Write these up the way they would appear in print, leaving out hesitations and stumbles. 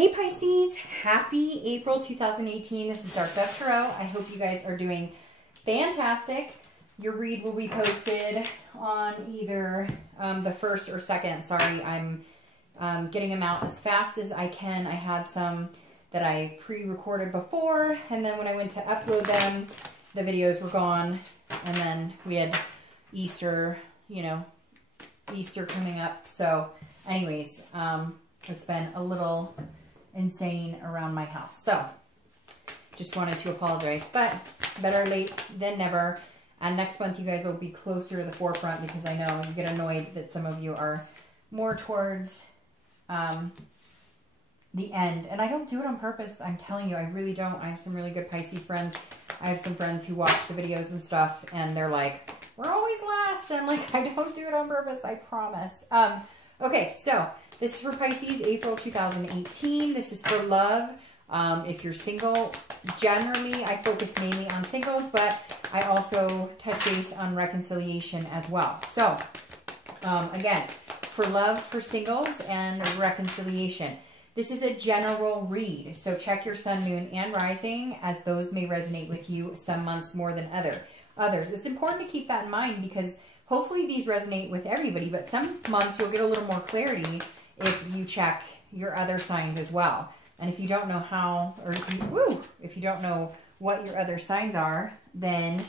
Hey Pisces, happy April 2018. This is Dark Dove Tarot. I hope you guys are doing fantastic. Your read will be posted on either the 1st or 2nd. Sorry, I'm getting them out as fast as I can. I had some that I pre-recorded before, and then when I went to upload them, the videos were gone. And then we had Easter, Easter coming up. So anyways, it's been a little insane around my house. So just wanted to apologize, but better late than never. And next month you guys will be closer to the forefront, because I know you get annoyed that some of you are more towards the end. And I don't do it on purpose. I'm telling you, I really don't. I have some really good Pisces friends. I have some friends who watch the videos and stuff, and they're like, we're always last. And like, I don't do it on purpose, I promise. Okay, so this is for Pisces, April 2018. This is for love. If you're single, generally I focus mainly on singles, but I also touch base on reconciliation as well. So, again, for love, for singles, and reconciliation. This is a general read, so check your sun, moon, and rising, as those may resonate with you some months more than others. It's important to keep that in mind, because hopefully these resonate with everybody, but some months you'll get a little more clarity if you check your other signs as well. And if you don't know how, or if you don't know what your other signs are, then,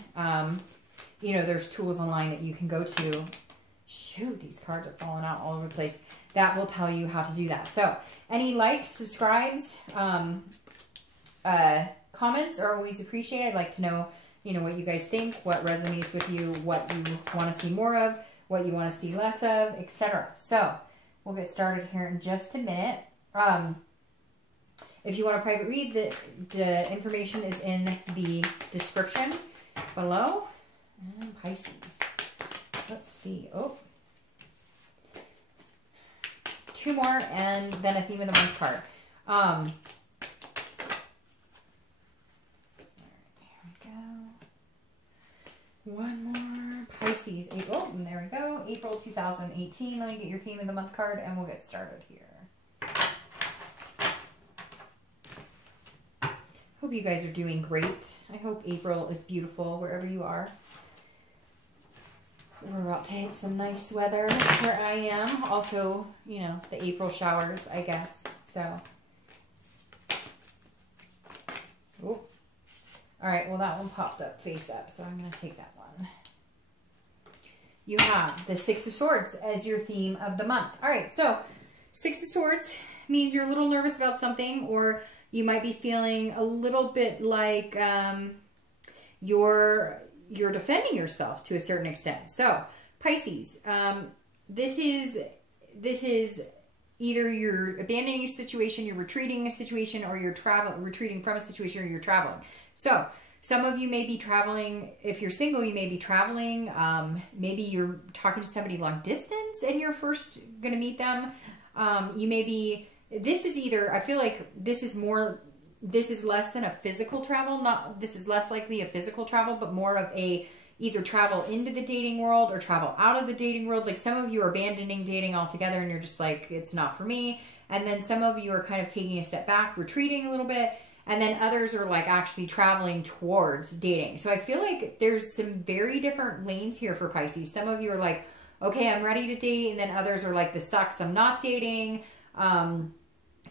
there's tools online that you can go to. Shoot, these cards are falling out all over the place. That will tell you how to do that. So any likes, subscribes, comments are always appreciated. I'd like to know, what you guys think, what resonates with you, what you want to see more of, what you want to see less of, etc. So we'll get started here in just a minute. If you want a private read, the information is in the description below. And Pisces. Let's see. Oh. 2 more, and then a theme of the month card. There we go. 1 more. Pisces. April. And there we go. April 2018. Let me get your theme of the month card, and we'll get started here. Hope you guys are doing great. I hope April is beautiful wherever you are. We're about to hit some nice weather where I am. Also, the April showers, I guess. So, oh. All right, well, that one popped up face up, so I'm going to take that one. You have the 6 of Swords as your theme of the month. All right, so 6 of Swords means you're a little nervous about something, or you might be feeling a little bit like you're defending yourself to a certain extent. So, Pisces, this is either you're abandoning a situation, you're retreating a situation, or you're retreating from a situation, or you're traveling. So, some of you may be traveling. If you're single, you may be traveling. Maybe you're talking to somebody long distance and you're first going to meet them. You may be, this is either, I feel like this is less than a physical travel. This is less likely a physical travel, but more of a either travel into the dating world or travel out of the dating world. Like, some of you are abandoning dating altogether and you're just like, it's not for me. And then some of you are kind of taking a step back, retreating a little bit. And then others are like actually traveling towards dating. So I feel like there's some very different lanes here for Pisces. Some of you are like, okay, I'm ready to date. And then others are like, this sucks, I'm not dating. And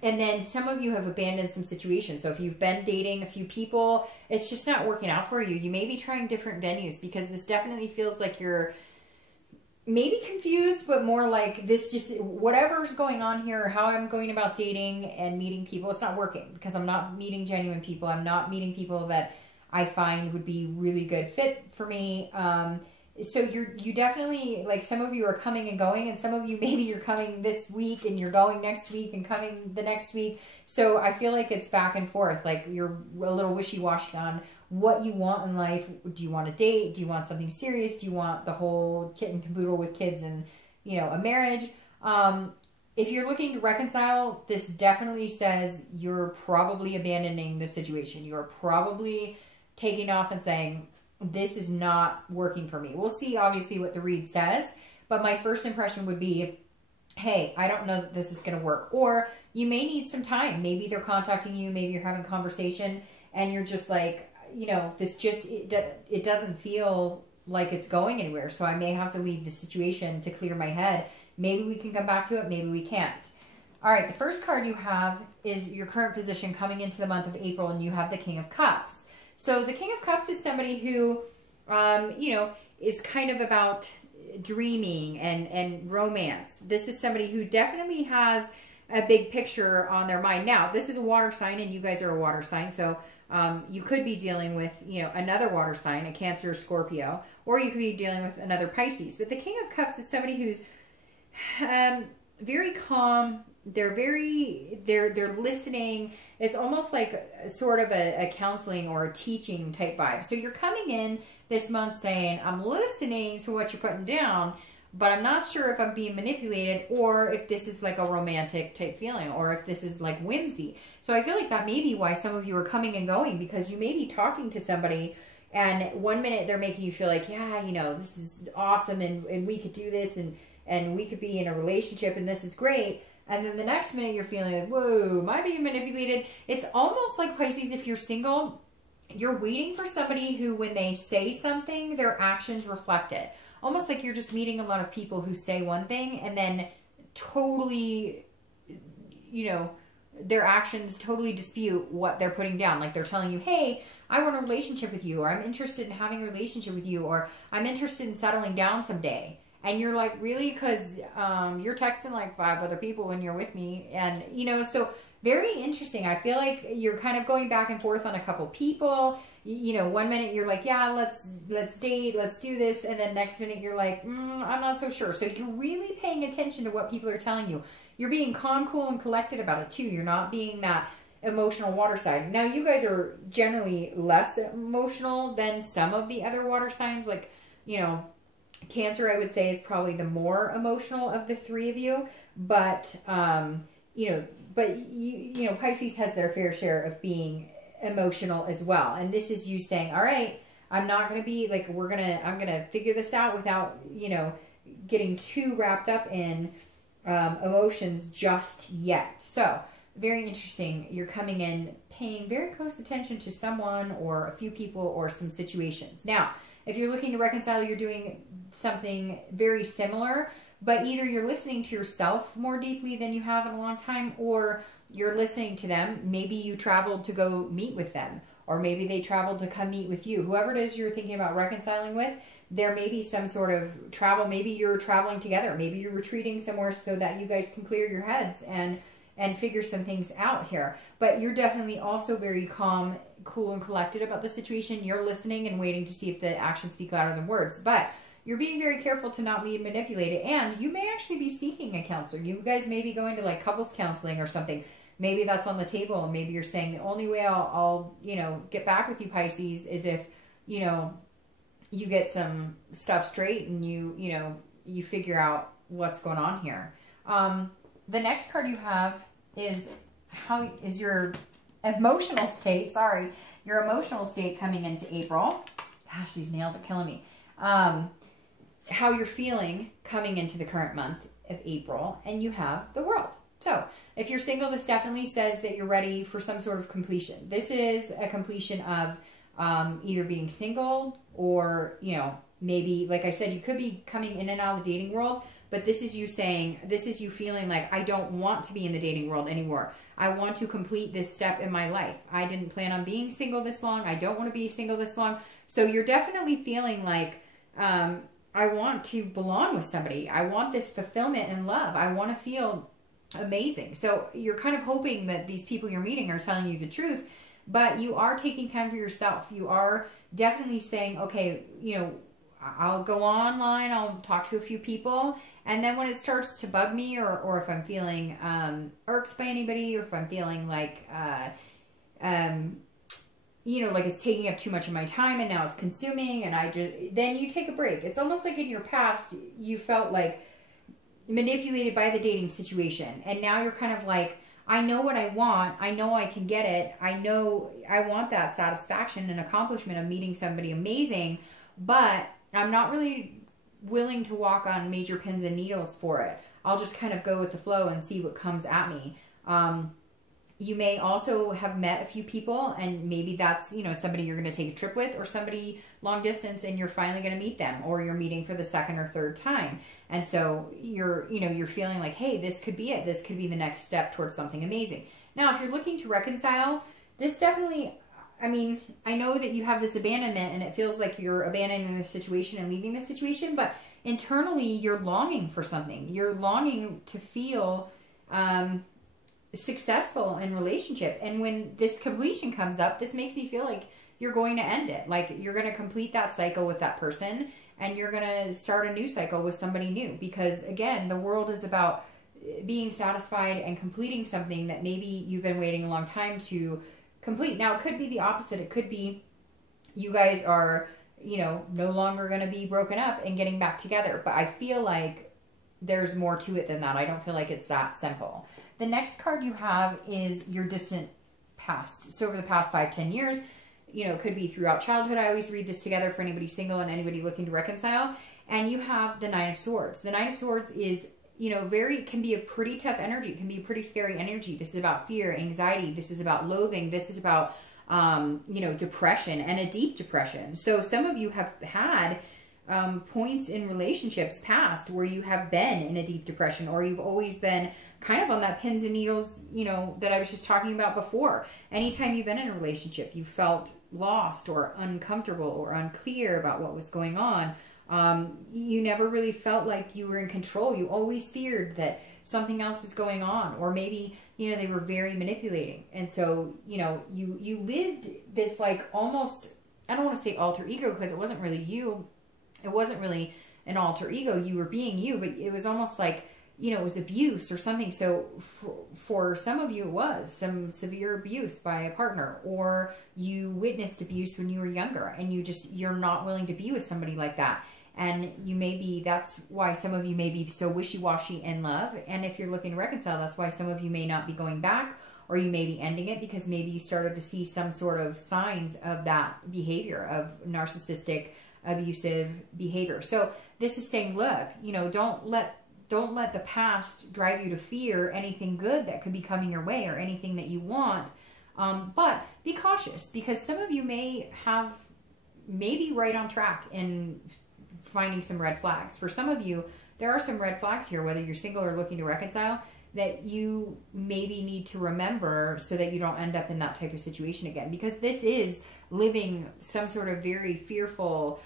then some of you have abandoned some situations. So if you've been dating a few people, it's just not working out for you. You may be trying different venues, because this definitely feels like you're maybe confused, but more like this just, whatever's going on here, how I'm going about dating and meeting people, it's not working, because I'm not meeting genuine people. I'm not meeting people that I find would be really good fit for me. So you definitely, like, some of you are coming and going, and some of you, maybe you're coming this week and you're going next week and coming the next week. So I feel like it's back and forth. Like, you're a little wishy-washy on what you want in life. Do you want to date? Do you want something serious? Do you want the whole kit and caboodle with kids and, a marriage? If you're looking to reconcile, this definitely says you're probably abandoning the situation. You're probably taking off and saying, this is not working for me. We'll see, obviously, what the read says. But my first impression would be hey, I don't know that this is going to work. Or you may need some time. Maybe they're contacting you, maybe you're having conversation, and you're just like, you know, this just, it doesn't feel like it's going anywhere. So I may have to leave the situation to clear my head. Maybe we can come back to it. Maybe we can't. All right. The first card you have is your current position coming into the month of April, and you have the King of Cups. So the King of Cups is somebody who, you know, is kind of about dreaming and romance. This is somebody who definitely has a big picture on their mind. Now, this is a water sign, and you guys are a water sign, so you could be dealing with, you know, another water sign, a Cancer or Scorpio, or you could be dealing with another Pisces. But the King of Cups is somebody who's very calm. They're listening. It's almost like sort of a counseling or a teaching type vibe. So you're coming in this month saying, I'm listening to what you're putting down, but I'm not sure if I'm being manipulated, or if this is like a romantic type feeling, or if this is like whimsy. So I feel like that may be why some of you are coming and going, because you may be talking to somebody and one minute they're making you feel like, yeah, you know, this is awesome, and we could do this, and we could be in a relationship, and this is great. And then the next minute you're feeling like, whoa, am I being manipulated? It's almost like, Pisces, if you're single, you're waiting for somebody who, when they say something, their actions reflect it. Almost like you're just meeting a lot of people who say one thing and then totally, you know, their actions totally dispute what they're putting down. Like they're telling you, hey, I want a relationship with you, or I'm interested in having a relationship with you, or I'm interested in settling down someday. And you're like, really? Because you're texting like 5 other people when you're with me. And, you know, so very interesting. I feel like you're kind of going back and forth on a couple people. You know, one minute you're like, yeah, let's date, let's do this. And then next minute you're like, I'm not so sure. So you're really paying attention to what people are telling you. You're being calm, cool, and collected about it too. You're not being that emotional water sign. Now, you guys are generally less emotional than some of the other water signs. Like, you know, Cancer, I would say, is probably the more emotional of the 3 of you, but you know, Pisces has their fair share of being emotional as well. And this is you saying, all right, I'm not going to be like, I'm going to figure this out without, you know, getting too wrapped up in emotions just yet. So very interesting. You're coming in paying very close attention to someone or a few people or some situations. Now, if you're looking to reconcile, you're doing something very similar, but either you're listening to yourself more deeply than you have in a long time, or you're listening to them. Maybe you traveled to go meet with them, or maybe they traveled to come meet with you. Whoever it is you're thinking about reconciling with, there may be some sort of travel. Maybe you're traveling together. Maybe you're retreating somewhere so that you guys can clear your heads and figure some things out here. But you're definitely also very calm, cool, and collected about the situation. You're listening and waiting to see if the actions speak louder than words. But you're being very careful to not be manipulated. And you may actually be seeking a counselor. You guys may be going to like couples counseling or something. Maybe that's on the table. And maybe you're saying, the only way I'll you know, get back with you, Pisces, is if, you know, you get some stuff straight and you know, you figure out what's going on here. The next card you have is how is your emotional state, your emotional state coming into April. Gosh, these nails are killing me. How you're feeling coming into the current month of April, and you have the World. So if you're single, this definitely says that you're ready for some sort of completion. This is a completion of either being single or, you know, maybe, like I said, you could be coming in and out of the dating world, but this is you saying, this is you feeling like, I don't want to be in the dating world anymore. I want to complete this step in my life. I didn't plan on being single this long. I don't want to be single this long. So you're definitely feeling like, I want to belong with somebody. I want this fulfillment and love. I want to feel amazing. So you're kind of hoping that these people you're meeting are telling you the truth, but you are taking time for yourself. You are definitely saying, okay, you know, I'll go online, I'll talk to a few people, and then when it starts to bug me, or if I'm feeling irked by anybody, or if I'm feeling like, you know, like it's taking up too much of my time and now it's consuming, and then you take a break. It's almost like in your past, you felt like manipulated by the dating situation, and now you're kind of like, I know what I want. I know I can get it. I know I want that satisfaction and accomplishment of meeting somebody amazing, but I'm not really willing to walk on major pins and needles for it. I'll just kind of go with the flow and see what comes at me. You may also have met a few people, and maybe that's, you know, somebody you're going to take a trip with, or somebody long distance and you're finally going to meet them, or you're meeting for the second or third time. And so you're, you know, you're feeling like, hey, this could be it. This could be the next step towards something amazing. Now, if you're looking to reconcile, this definitely, I mean, I know that you have this abandonment and it feels like you're abandoning the situation and leaving the situation, but internally you're longing for something. You're longing to feel, successful in relationship. And when this completion comes up, this makes me feel like you're going to end it. Like you're going to complete that cycle with that person, and you're going to start a new cycle with somebody new. Because again, the world is about being satisfied and completing something that maybe you've been waiting a long time to complete. Now, it could be the opposite. It could be you guys are, you know, no longer going to be broken up and getting back together. But I feel like there's more to it than that. I don't feel like it's that simple. The next card you have is your distant past. So over the past 5-10 years, you know, it could be throughout childhood. I always read this together for anybody single and anybody looking to reconcile. And you have the Nine of Swords. The Nine of Swords is, you know, can be a pretty tough energy. It can be a pretty scary energy. This is about fear, anxiety. This is about loathing. This is about, you know, depression, and a deep depression. So some of you have had points in relationships past where you have been in a deep depression, or you've always been kind of on that pins and needles, you know, that I was just talking about before. Anytime you've been in a relationship, you felt lost or uncomfortable or unclear about what was going on. You never really felt like you were in control. You always feared that something else was going on, or maybe, you know, they were very manipulating. And so, you know, you lived this like almost, I don't want to say alter ego, because it wasn't really you. It wasn't really an alter ego. You were being you, but it was almost like, you know, it was abuse or something. So for some of you, it was some severe abuse by a partner, or you witnessed abuse when you were younger, and you're not willing to be with somebody like that. And that's why some of you may be so wishy-washy in love. And if you're looking to reconcile, that's why some of you may not be going back, or you may be ending it because maybe you started to see some sort of signs of that behavior, of narcissistic, abusive behavior. So this is saying, look, you know, don't let the past drive you to fear anything good that could be coming your way, or anything that you want. But be cautious, because some of you may be right on track in finding some red flags. For some of you, there are some red flags here, whether you're single or looking to reconcile, that you maybe need to remember so that you don't end up in that type of situation again. Because this is living some sort of very fearful,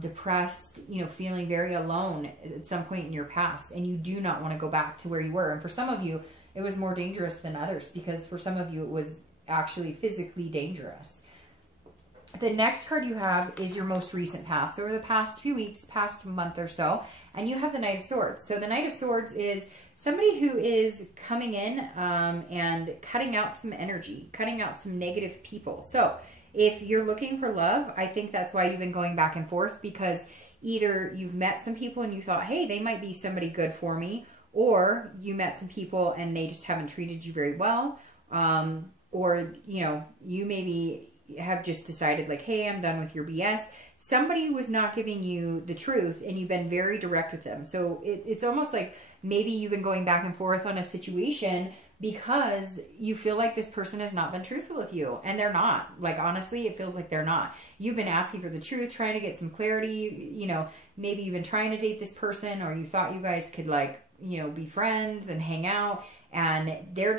depressed, you know, feeling very alone at some point in your past, and you do not want to go back to where you were. And for some of you, it was more dangerous than others, because for some of you, it was actually physically dangerous. The next card you have is your most recent past. So over the past few weeks, past month or so, and you have the Knight of Swords. So the Knight of Swords is somebody who is coming in and cutting out some energy, cutting out some negative people. So if you're looking for love, I think that's why you've been going back and forth, because either you've met some people and you thought, hey, they might be somebody good for me, or you met some people and they just haven't treated you very well, or, you know, you maybe have just decided like, hey, I'm done with your BS. Somebody was not giving you the truth, and you've been very direct with them. So it's almost like maybe you've been going back and forth on a situation because you feel like this person has not been truthful with you, and they're not. Like, honestly, it feels like they're not. You've been asking for the truth, trying to get some clarity. You know, maybe you've been trying to date this person, or you thought you guys could, like, you know, be friends and hang out, and they're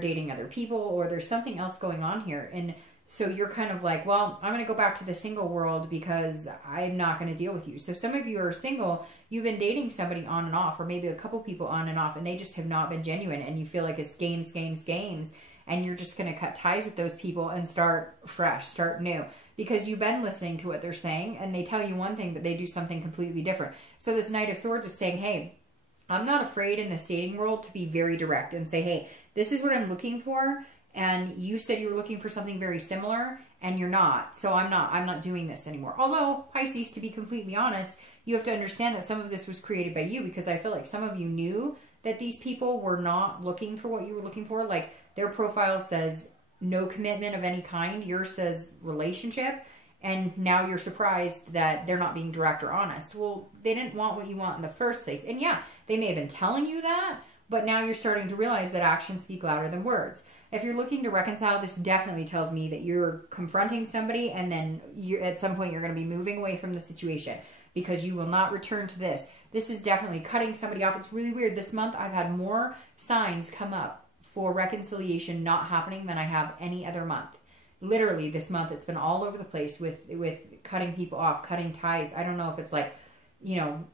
dating other people, or there's something else going on here. And so you're kind of like, well, I'm going to go back to the single world because I'm not going to deal with you. So some of you are single, you've been dating somebody on and off, or maybe a couple people on and off, and they just have not been genuine, and you feel like it's games, and you're just going to cut ties with those people and start fresh, start new, because you've been listening to what they're saying, and they tell you one thing, but they do something completely different. So this Knight of Swords is saying, hey, I'm not afraid in the dating world to be very direct and say, hey, this is what I'm looking for. And you said you were looking for something very similar, and you're not. So I'm not doing this anymore. Although, Pisces, to be completely honest, you have to understand that some of this was created by you, because I feel like some of you knew that these people were not looking for what you were looking for. Like, their profile says no commitment of any kind. Yours says relationship. And now you're surprised that they're not being direct or honest. Well, they didn't want what you want in the first place. And yeah, they may have been telling you that, but now you're starting to realize that actions speak louder than words. If you're looking to reconcile, this definitely tells me that you're confronting somebody, and then at some point you're going to be moving away from the situation because you will not return to this. This is definitely cutting somebody off. It's really weird. This month I've had more signs come up for reconciliation not happening than I have any other month. Literally this month it's been all over the place with cutting people off, cutting ties. I don't know if it's like, you know,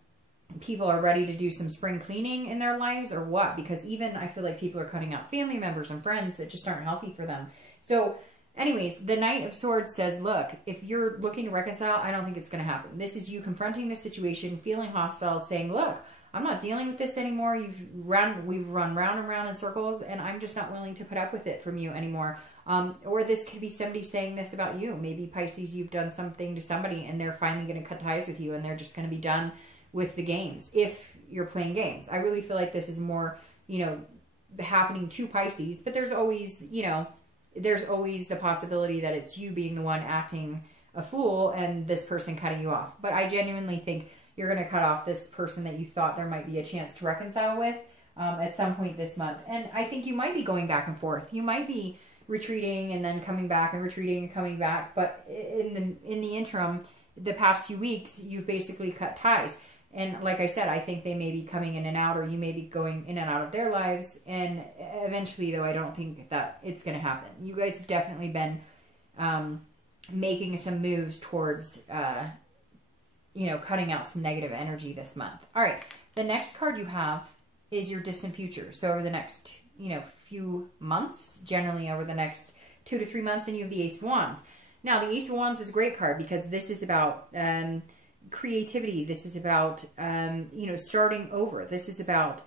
people are ready to do some spring cleaning in their lives or what, because even I feel like people are cutting out family members and friends that just aren't healthy for them. So anyways, the Knight of Swords says, look, if you're looking to reconcile, I don't think it's going to happen. This is you confronting the situation, feeling hostile, saying, look, I'm not dealing with this anymore. We've run round and round in circles, and I'm just not willing to put up with it from you anymore. Or this could be somebody saying this about you. Maybe Pisces, you've done something to somebody and they're finally going to cut ties with you and they're just going to be done with the games if you're playing games. I really feel like this is more, you know, happening to Pisces, but there's always, you know, there's always the possibility that it's you being the one acting a fool and this person cutting you off. But I genuinely think you're going to cut off this person that you thought there might be a chance to reconcile with at some point this month. And I think you might be going back and forth. You might be retreating and then coming back and retreating and coming back. But in the interim, the past few weeks, you've basically cut ties. And like I said, I think they may be coming in and out, or you may be going in and out of their lives. And eventually, though, I don't think that it's going to happen. You guys have definitely been making some moves towards, you know, cutting out some negative energy this month. All right. The next card you have is your distant future. So over the next, you know, few months, generally over the next 2 to 3 months, and you have the Ace of Wands. Now, the Ace of Wands is a great card because this is about creativity. This is about, you know, starting over. This is about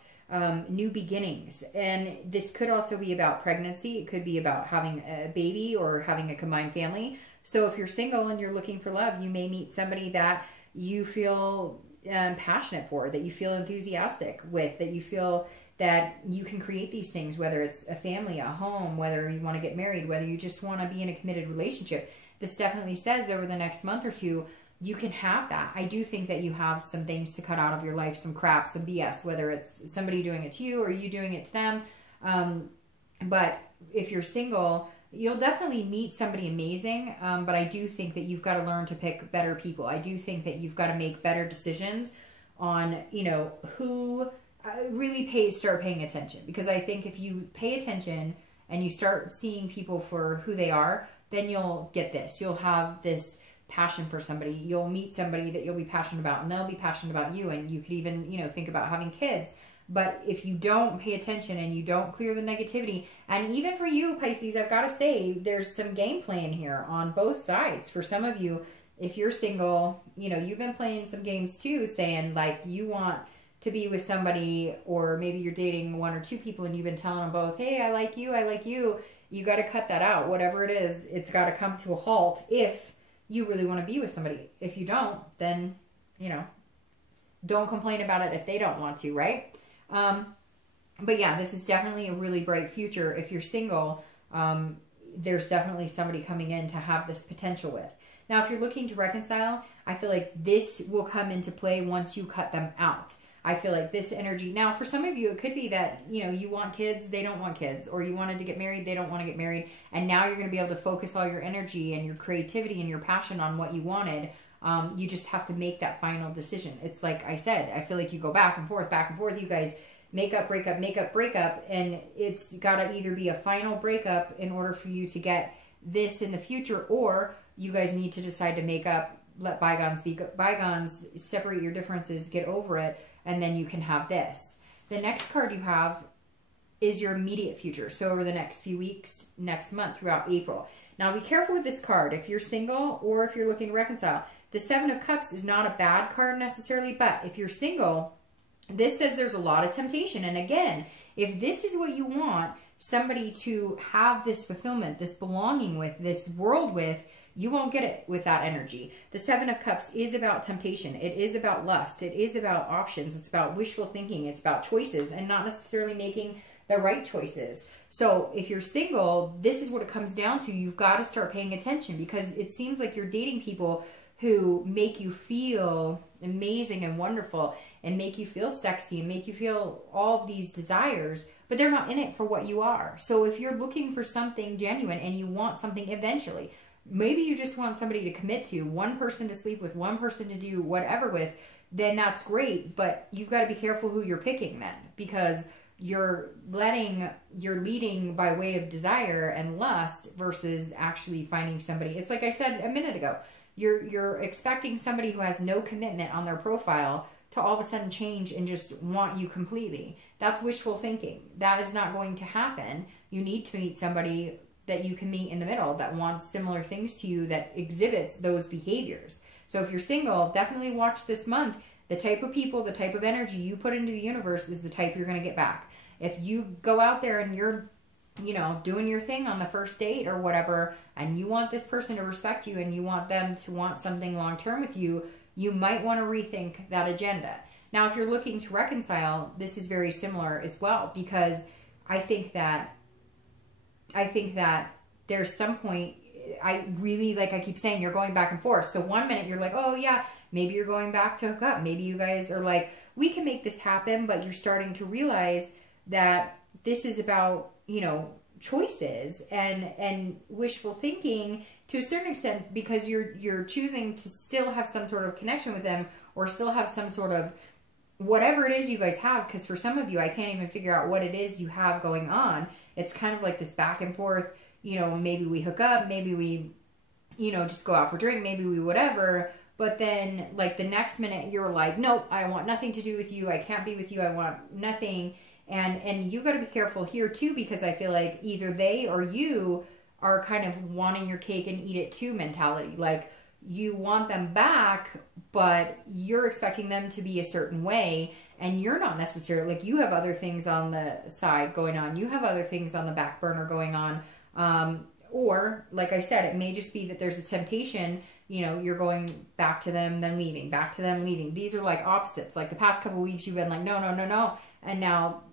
new beginnings. And this could also be about pregnancy. It could be about having a baby or having a combined family. So if you're single and you're looking for love, you may meet somebody that you feel passionate for, that you feel enthusiastic with, that you feel that you can create these things, whether it's a family, a home, whether you want to get married, whether you just want to be in a committed relationship. This definitely says over the next month or two, you can have that. I do think that you have some things to cut out of your life, some crap, some BS, whether it's somebody doing it to you or you doing it to them. But if you're single, you'll definitely meet somebody amazing. But I do think that you've got to learn to pick better people. I do think that you've got to make better decisions on, you know, who really start paying attention. Because I think if you pay attention and you start seeing people for who they are, then you'll get this. You'll have this passion for somebody. You'll meet somebody that you'll be passionate about, and they'll be passionate about you, and you could even, you know, think about having kids. But if you don't pay attention and you don't clear the negativity, and even for you, Pisces, I've got to say, there's some game playing here on both sides. For some of you, if you're single, you know, you've been playing some games too, saying like you want to be with somebody, or maybe you're dating 1 or 2 people and you've been telling them both, hey, I like you, I like you. You got to cut that out. Whatever it is, it's got to come to a halt if you really want to be with somebody. If you don't, then, you know, don't complain about it if they don't want to, right? But yeah, this is definitely a really bright future. If you're single, there's definitely somebody coming in to have this potential with. Now, if you're looking to reconcile, I feel like this will come into play once you cut them out. I feel like this energy, now for some of you, it could be that, you know, you want kids, they don't want kids, or you wanted to get married, they don't want to get married. And now you're going to be able to focus all your energy and your creativity and your passion on what you wanted. You just have to make that final decision. It's like I said, I feel like you go back and forth, you guys make up, break up, and it's got to either be a final breakup in order for you to get this in the future, or you guys need to decide to make up, let bygones be bygones, separate your differences, get over it, and then you can have this. The next card you have is your immediate future. So over the next few weeks, next month, throughout April. Now be careful with this card if you're single or if you're looking to reconcile. The 7 of Cups is not a bad card necessarily, but if you're single, this says there's a lot of temptation. And again, if this is what you want, somebody to have this fulfillment, this belonging with, this world with, you won't get it with that energy. The 7 of Cups is about temptation. It is about lust. It is about options. It's about wishful thinking. It's about choices and not necessarily making the right choices. So if you're single, this is what it comes down to. You've got to start paying attention, because it seems like you're dating people who make you feel amazing and wonderful and make you feel sexy and make you feel all of these desires, but they're not in it for what you are. So if you're looking for something genuine and you want something eventually, maybe you just want somebody to commit to, one person to sleep with, one person to do whatever with, then that's great. But you've got to be careful who you're picking then, because you're leading by way of desire and lust versus actually finding somebody. It's like I said a minute ago. You're expecting somebody who has no commitment on their profile to all of a sudden change and just want you completely. That's wishful thinking. That is not going to happen. You need to meet somebody that you can meet in the middle that wants similar things to you, that exhibits those behaviors. So if you're single, definitely watch this month. The type of people, the type of energy you put into the universe is the type you're going to get back. If you go out there and you're doing your thing on the first date or whatever, and you want this person to respect you and you want them to want something long-term with you, you might want to rethink that agenda. Now, if you're looking to reconcile, this is very similar as well, because I think that there's some point, I really, like I keep saying, you're going back and forth. So one minute you're like, oh yeah, maybe you're going back to hook up. Maybe you guys are like, we can make this happen, but you're starting to realize that this is about, choices and wishful thinking to a certain extent, because you're choosing to still have some sort of connection with them, or still have some sort of whatever it is you guys have. Because for some of you, I can't even figure out what it is you have going on. It's kind of like this back and forth, maybe we hook up, maybe we, just go out for a drink, maybe we whatever. But then like the next minute you're like, nope, I want nothing to do with you. I can't be with you. I want nothing. And you got to be careful here too, because I feel like either they or you are kind of wanting your cake and eat it too mentality. Like you want them back, but you're expecting them to be a certain way, and you're not necessarily, like, you have other things on the side going on. You have other things on the back burner going on. Or like I said, it may just be that there's a temptation, you're going back to them, then leaving, back to them, leaving. These are like opposites. Like the past couple of weeks you've been like, no, no, no, no. And now,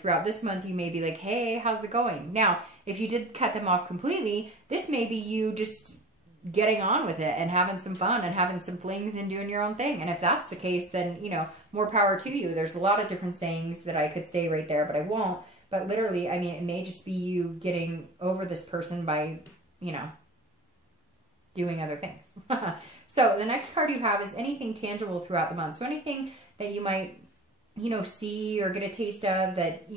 throughout this month, you may be like, hey, how's it going? Now, if you did cut them off completely, this may be you just getting on with it and having some fun and having some flings and doing your own thing. And if that's the case, then, more power to you. There's a lot of different sayings that I could say right there, but I won't. But literally, I mean, it may just be you getting over this person by, doing other things. So the next card you have is anything tangible throughout the month. So anything that you might see or get a taste of that,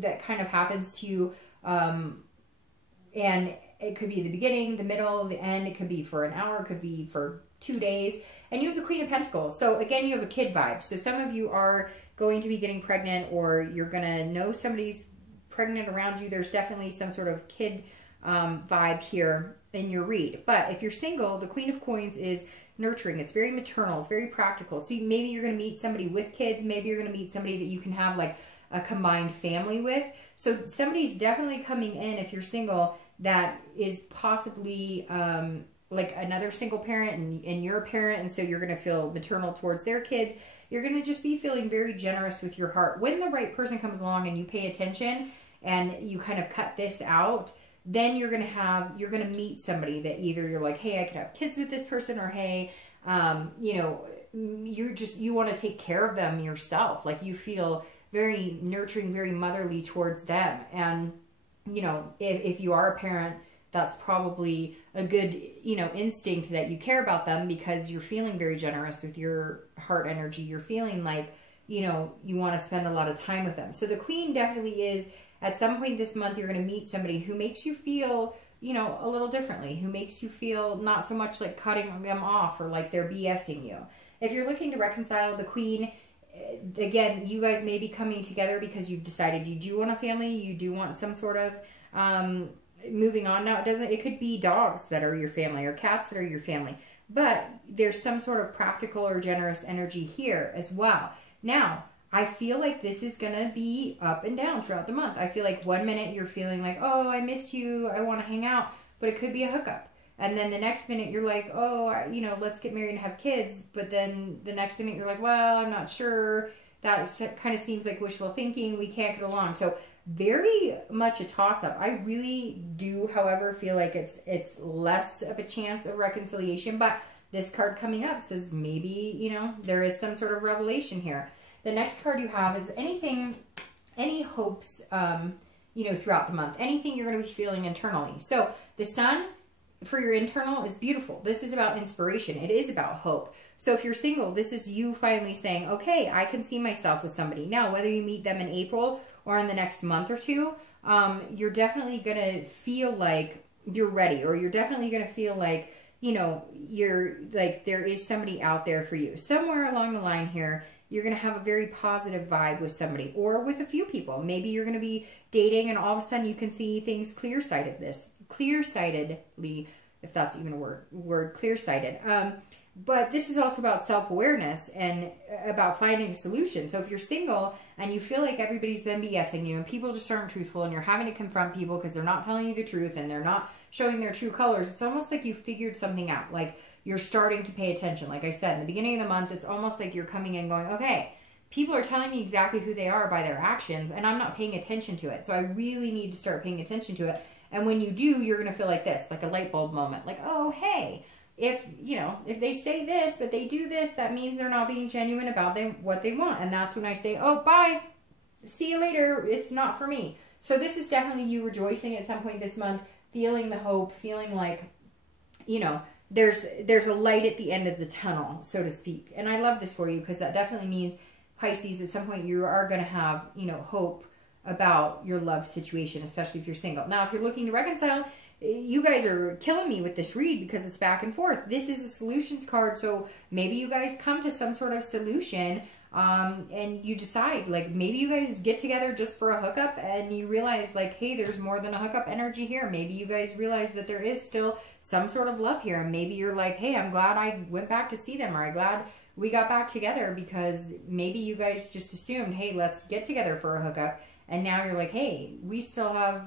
that kind of happens to you. And it could be the beginning, the middle, the end. It could be for an hour. It could be for 2 days. And you have the Queen of Pentacles. So again, you have a kid vibe. So some of you are going to be getting pregnant, or you're going to know somebody's pregnant around you. There's definitely some sort of kid vibe here in your read. But if you're single, the Queen of Coins is nurturing. It's very maternal. It's very practical. So maybe you're going to meet somebody with kids. Maybe you're going to meet somebody that you can have like a combined family with. So somebody's definitely coming in, if you're single, that is possibly like another single parent, and you're a parent, and so you're going to feel maternal towards their kids. You're going to just be feeling very generous with your heart. When the right person comes along and you pay attention and you kind of cut this out, then you're going to meet somebody that either you're like, hey, I could have kids with this person, or hey, you want to take care of them yourself. Like you feel very nurturing, very motherly towards them. And, if you are a parent, that's probably a good, instinct that you care about them, because you're feeling very generous with your heart energy. You're feeling like, you want to spend a lot of time with them. So the Queen definitely is, at some point this month, you're going to meet somebody who makes you feel, a little differently, who makes you feel not so much like cutting them off or like they're BSing you. If you're looking to reconcile, the Queen, again, you guys may be coming together because you've decided you do want a family, you do want some sort of moving on. Now, it could be dogs that are your family or cats that are your family, but there's some sort of practical or generous energy here as well. Now, I feel like this is going to be up and down throughout the month. I feel like one minute you're feeling like, oh, I missed you, I want to hang out, but it could be a hookup. And then the next minute you're like, oh, let's get married and have kids. But then the next minute you're like, well, I'm not sure. that kind of seems like wishful thinking. We can't get along. So very much a toss-up. I really do, however, feel like it's less of a chance of reconciliation, but this card coming up says maybe, you know, there is some sort of revelation here. The next card you have is any hopes, you know, throughout the month, anything you're going to be feeling internally. So the Sun for your internal is beautiful. This is about inspiration. It is about hope. So if you're single, this is you finally saying, okay, I can see myself with somebody. Now, whether you meet them in April or in the next month or two, you're definitely going to feel like you're ready, or you're definitely going to feel like, you know, you're like, there is somebody out there for you. Somewhere along the line here, you're going to have a very positive vibe with somebody or with a few people. Maybe you're going to be dating and all of a sudden you can see things clear-sightedly, if that's even a word, clear-sighted. But this is also about self-awareness and about finding a solution. So if you're single and you feel like everybody's been BSing you and people just aren't truthful and you're having to confront people because they're not telling you the truth and they're not showing their true colors, it's almost like you figured something out. Like you're starting to pay attention. Like I said, in the beginning of the month, it's almost like you're coming in going, okay, people are telling me exactly who they are by their actions and I'm not paying attention to it. So I really need to start paying attention to it. And when you do, you're going to feel like this, like a light bulb moment. Like, oh, hey, if they say this, but they do this, that means they're not being genuine about what they want. And that's when I say, oh, bye. See you later. It's not for me. So this is definitely you rejoicing at some point this month, feeling the hope, feeling like, you know, there's a light at the end of the tunnel, so to speak. And I love this for you because that definitely means, Pisces, at some point you are going to have, you know, hope about your love situation, especially if you're single. Now, if you're looking to reconcile, you guys are killing me with this read because it's back and forth. This is a solutions card, so maybe you guys come to some sort of solution, and you decide, like, maybe you guys get together just for a hookup and you realize, like, hey, there's more than a hookup energy here. Maybe you guys realize that there is still some sort of love here. And maybe you're like, hey, I'm glad I went back to see them, or I'm glad we got back together, because maybe you guys just assumed, hey, let's get together for a hookup. And now you're like, hey, we still have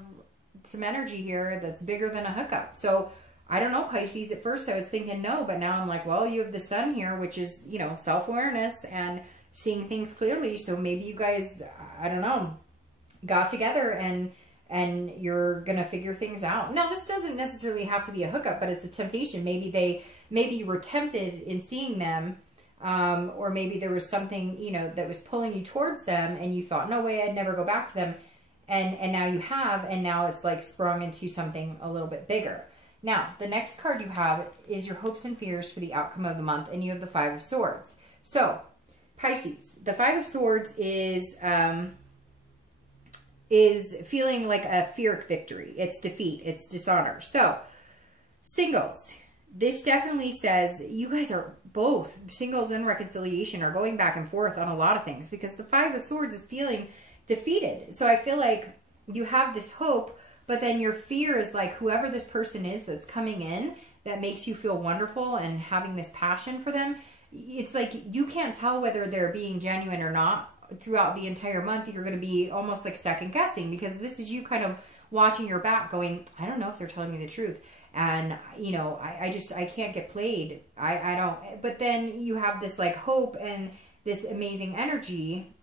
some energy here that's bigger than a hookup. So I don't know, Pisces. At first I was thinking no, but now I'm like, well, you have the Sun here, which is, you know, self-awareness and seeing things clearly. So maybe you guys, I don't know, got together and you're going to figure things out. Now, this doesn't necessarily have to be a hookup, but it's a temptation. Maybe you were tempted in seeing them. Or maybe there was something, you know, that was pulling you towards them and you thought, no way, I'd never go back to them. And now you have, and now it's like sprung into something a little bit bigger. Now, the next card you have is your hopes and fears for the outcome of the month, and you have the Five of Swords. So, Pisces, the Five of Swords is feeling like a Pyrrhic victory. It's defeat. It's dishonor. So, singles, this definitely says you guys are both, singles and reconciliation, are going back and forth on a lot of things, because the Five of Swords is feeling defeated. So I feel like you have this hope, but then your fear is like whoever this person is that's coming in that makes you feel wonderful and having this passion for them, it's like you can't tell whether they're being genuine or not throughout the entire month. You're going to be almost like second guessing, because this is you kind of watching your back going, I don't know if they're telling me the truth. And, you know, I can't get played. I don't. But then you have this like hope and this amazing energy.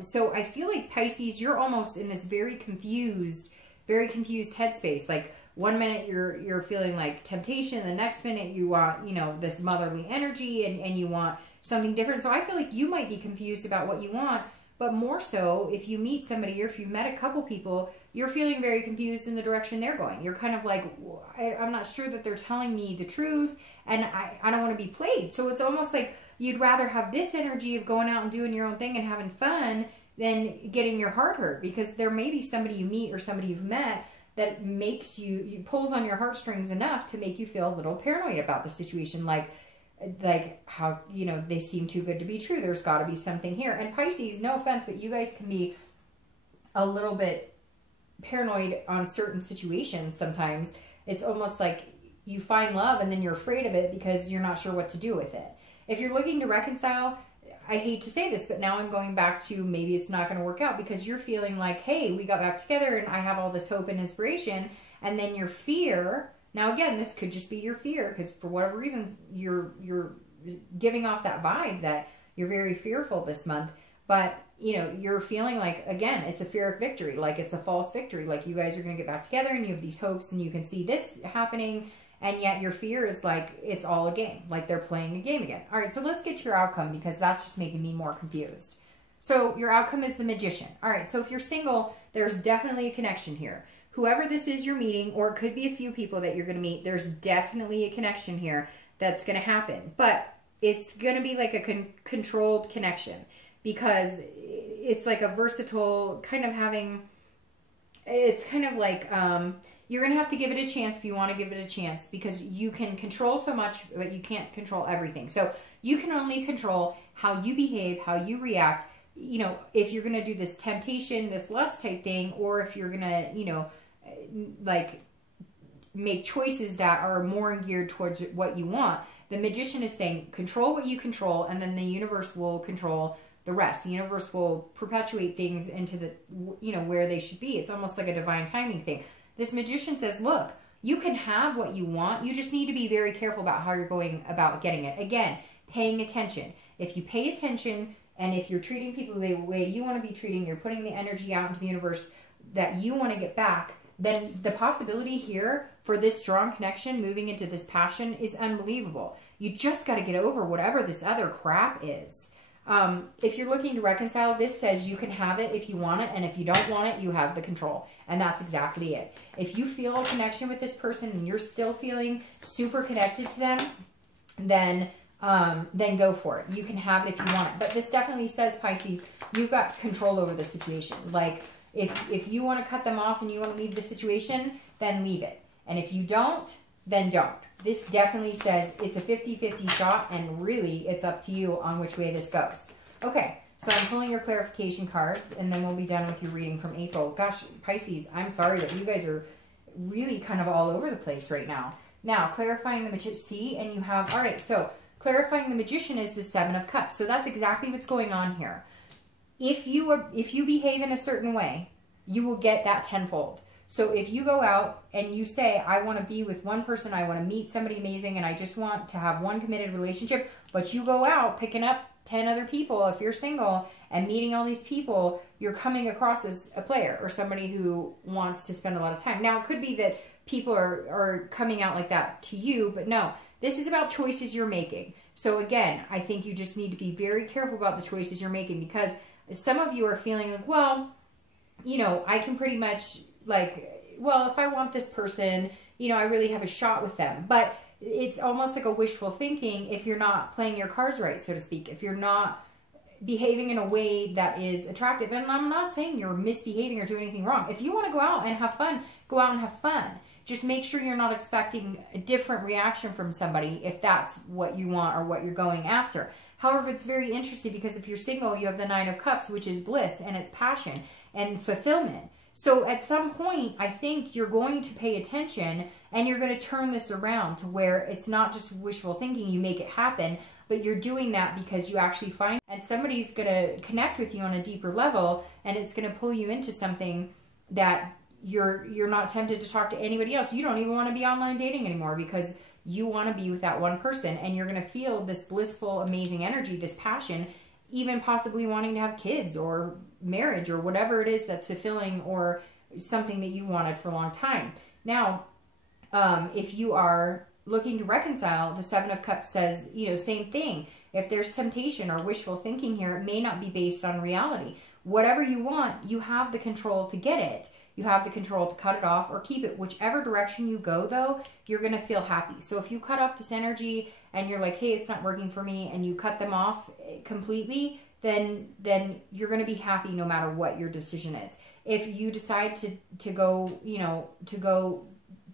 So I feel like, Pisces, you're almost in this very confused headspace. Like one minute you're feeling like temptation. The next minute you want, you know, this motherly energy and you want something different. So I feel like you might be confused about what you want. But more so, if you meet somebody or if you've met a couple people, you're feeling very confused in the direction they're going. You're kind of like, I'm not sure that they're telling me the truth, and I don't want to be played. So it's almost like you'd rather have this energy of going out and doing your own thing and having fun than getting your heart hurt, because there may be somebody you meet or somebody you've met that makes you pulls on your heartstrings enough to make you feel a little paranoid about the situation. Like how, you know, they seem too good to be true. There's got to be something here. And Pisces, no offense, but you guys can be a little bit paranoid on certain situations sometimes. It's almost like you find love and then you're afraid of it because you're not sure what to do with it. If you're looking to reconcile, I hate to say this, but now I'm going back to maybe it's not going to work out because you're feeling like, hey, we got back together and I have all this hope and inspiration. And then your fear... Now, again, this could just be your fear because for whatever reason, you're giving off that vibe that you're very fearful this month. but you know, you're feeling like, again, it's a Pyrrhic victory, like it's a false victory, like you guys are going to get back together and you have these hopes and you can see this happening, and yet your fear is like it's all a game, like they're playing a game again. All right, so let's get to your outcome, because that's just making me more confused. So your outcome is the Magician. All right, so if you're single, there's definitely a connection here. Whoever this is you're meeting, or it could be a few people that you're going to meet, there's definitely a connection here that's going to happen. But it's going to be like a controlled connection, because it's like a versatile kind of having, it's kind of like, you're going to have to give it a chance if you want to give it a chance, because you can control so much, but you can't control everything. So you can only control how you behave, how you react, you know, if you're going to do this temptation, this lust type thing, or if you're going to, you know, like make choices that are more geared towards what you want. The Magician is saying, control what you control, and then the universe will control the rest. The universe will perpetuate things into the, you know, where they should be. It's almost like a divine timing thing. This Magician says, look, you can have what you want. You just need to be very careful about how you're going about getting it. Again, paying attention. If you pay attention, and if you're treating people the way you want to be treating, you're putting the energy out into the universe that you want to get back, then the possibility here for this strong connection moving into this passion is unbelievable. You just got to get over whatever this other crap is. If you're looking to reconcile, this says you can have it if you want it, and if you don't want it, you have the control. And that's exactly it. If you feel a connection with this person and you're still feeling super connected to them, then go for it. You can have it if you want it. But this definitely says, Pisces, you've got control over the situation. Like, if you want to cut them off and you want to leave the situation, then leave it. And if you don't, then don't. This definitely says it's a 50-50 shot, and really it's up to you on which way this goes. Okay, so I'm pulling your clarification cards, and then we'll be done with your reading from April. Gosh, Pisces, I'm sorry that you guys are really kind of all over the place right now. Now, clarifying the Magician, see, and you have, all right, so clarifying the Magician is the Seven of Cups. So that's exactly what's going on here. If you behave in a certain way, you will get that tenfold. So if you go out and you say, I want to be with one person, I want to meet somebody amazing, and I just want to have one committed relationship, but you go out picking up 10 other people, if you're single, and meeting all these people, you're coming across as a player or somebody who wants to spend a lot of time. Now, it could be that people are coming out like that to you, but no, this is about choices you're making. So again, I think you just need to be very careful about the choices you're making, because some of you are feeling like, well, you know, I can pretty much, like, well, if I want this person, you know, I really have a shot with them. But it's almost like a wishful thinking if you're not playing your cards right, so to speak. If you're not behaving in a way that is attractive. And I'm not saying you're misbehaving or doing anything wrong. If you want to go out and have fun, go out and have fun. Just make sure you're not expecting a different reaction from somebody if that's what you want or what you're going after. However, it's very interesting, because if you're single, you have the Nine of Cups, which is bliss, and it's passion and fulfillment. So at some point, I think you're going to pay attention, and you're going to turn this around to where it's not just wishful thinking, you make it happen, but you're doing that because you actually find, and somebody's going to connect with you on a deeper level, and it's going to pull you into something that you're not tempted to talk to anybody else. You don't even want to be online dating anymore, because you want to be with that one person, and you're going to feel this blissful, amazing energy, this passion, even possibly wanting to have kids or marriage or whatever it is that's fulfilling or something that you've wanted for a long time. Now, if you are looking to reconcile, the Seven of Cups says, you know, same thing. If there's temptation or wishful thinking here, it may not be based on reality. Whatever you want, you have the control to get it. You have the control to cut it off or keep it. Whichever direction you go, though, you're going to feel happy. So if you cut off this energy and you're like, hey, it's not working for me, and you cut them off completely, then you're going to be happy no matter what your decision is. If you decide to go, you know, to go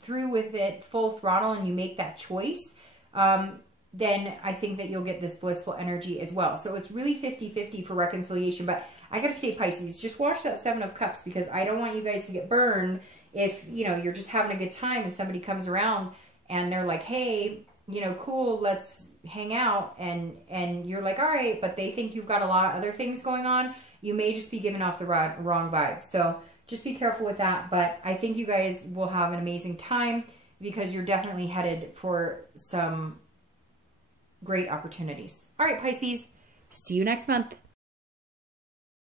through with it full throttle and you make that choice, then I think that you'll get this blissful energy as well. So it's really 50-50 for reconciliation. But I got to say, Pisces, just watch that Seven of Cups, because I don't want you guys to get burned if, you know, you're just having a good time and somebody comes around and they're like, hey, you know, cool, let's hang out. And you're like, all right, but they think you've got a lot of other things going on. You may just be giving off the wrong vibe. So just be careful with that. But I think you guys will have an amazing time, because you're definitely headed for some great opportunities. All right, Pisces, see you next month.